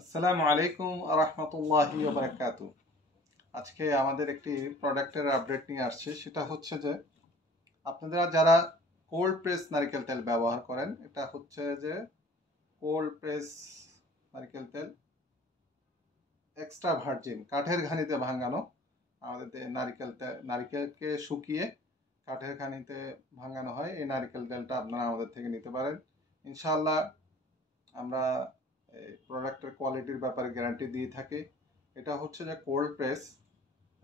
আসসালামু আলাইকুম রাহমাতুল্লাহি ওয়া বারাকাতুহু। আজকে আমাদের একটি প্রোডাক্টের আপডেট নিয়ে আসছে, সেটা হচ্ছে যে আপনারা যারা কোল্ড প্রেস নারকেল তেল ব্যবহার করেন, এটা হচ্ছে যে কোল্ড প্রেস নারকেল তেল এক্সট্রা ভার্জিন কাঠের ঘানিতে ভাঙানো। আমাদের নারকেলকে শুকিয়ে কাঠের ঘানিতে ভাঙানো হয়। এই নারকেল তেলটা আপনারা আমাদের থেকে নিতে পারেন ইনশাআল্লাহ। আমরা এই প্রোডাক্টের কোয়ালিটির ব্যাপারে গ্যারান্টি দিয়ে থাকি। এটা হচ্ছে যে কোল্ড প্রেস,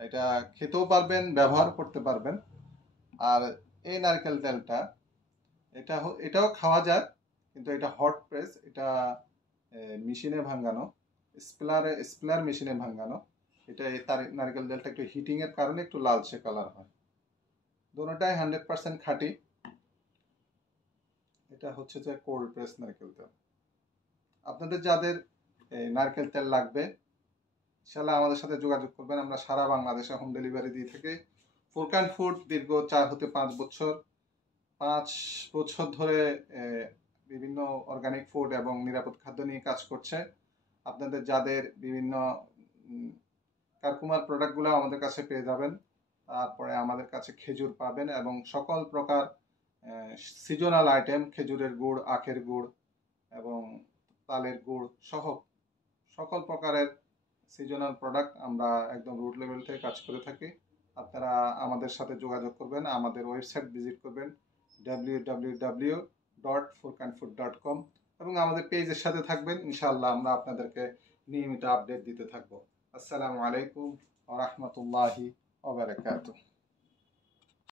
এটা খেতেও পারবেন, ব্যবহার করতে পারবেন। আর এই নারকেল তেলটা এটাও খাওয়া যায়, কিন্তু এটা হট প্রেস, এটা মেশিনে ভাঙানো, স্প্লার মেশিনে ভাঙানো। এটা তার নারকেল তেলটা একটু হিটিং এর কারণে একটু লালচে কালার হয়। দুটোটাই 100% খাঁটি। এটা হচ্ছে যে কোল্ড প্রেস নারকেল তেল। আপনাদের যাদের নারকেল তেল লাগবে ইনশাআল্লাহ আমাদের সাথে যোগাযোগ করবেন। আমরা সারা বাংলাদেশে হোম ডেলিভারি দিয়ে থাকি। ফুরকান ফুড দীর্ঘ 4 হতে 5 বছর ধরে বিভিন্ন অর্গানিক ফুড এবং নিরাপদ খাদ্য নিয়ে কাজ করছে। আপনাদের যাদের বিভিন্ন কারকুমার প্রোডাক্টগুলো আমাদের কাছে পেয়ে যাবেন। তারপরে আমাদের কাছে খেজুর পাবেন এবং সকল প্রকার সিজনাল আইটেম, খেজুরের গুড়, আখের গুড় এবং তালের গুড় সহ সকল প্রকারের সিজনাল প্রোডাক্ট আমরা একদম রুট লেভেল থেকে কাজ করে থাকি। আপনারা আমাদের সাথে যোগাযোগ করবেন, আমাদের ওয়েবসাইট ভিজিট করবেন www.furkanfood.com এবং আমাদের পেজের সাথে থাকবেন। ইনশাআল্লাহ আমরা আপনাদেরকে নিয়মিত আপডেট দিতে থাকবো। আসসালামু আলাইকুম ওয়া রাহমাতুল্লাহি ওয়া বারাকাতুহু।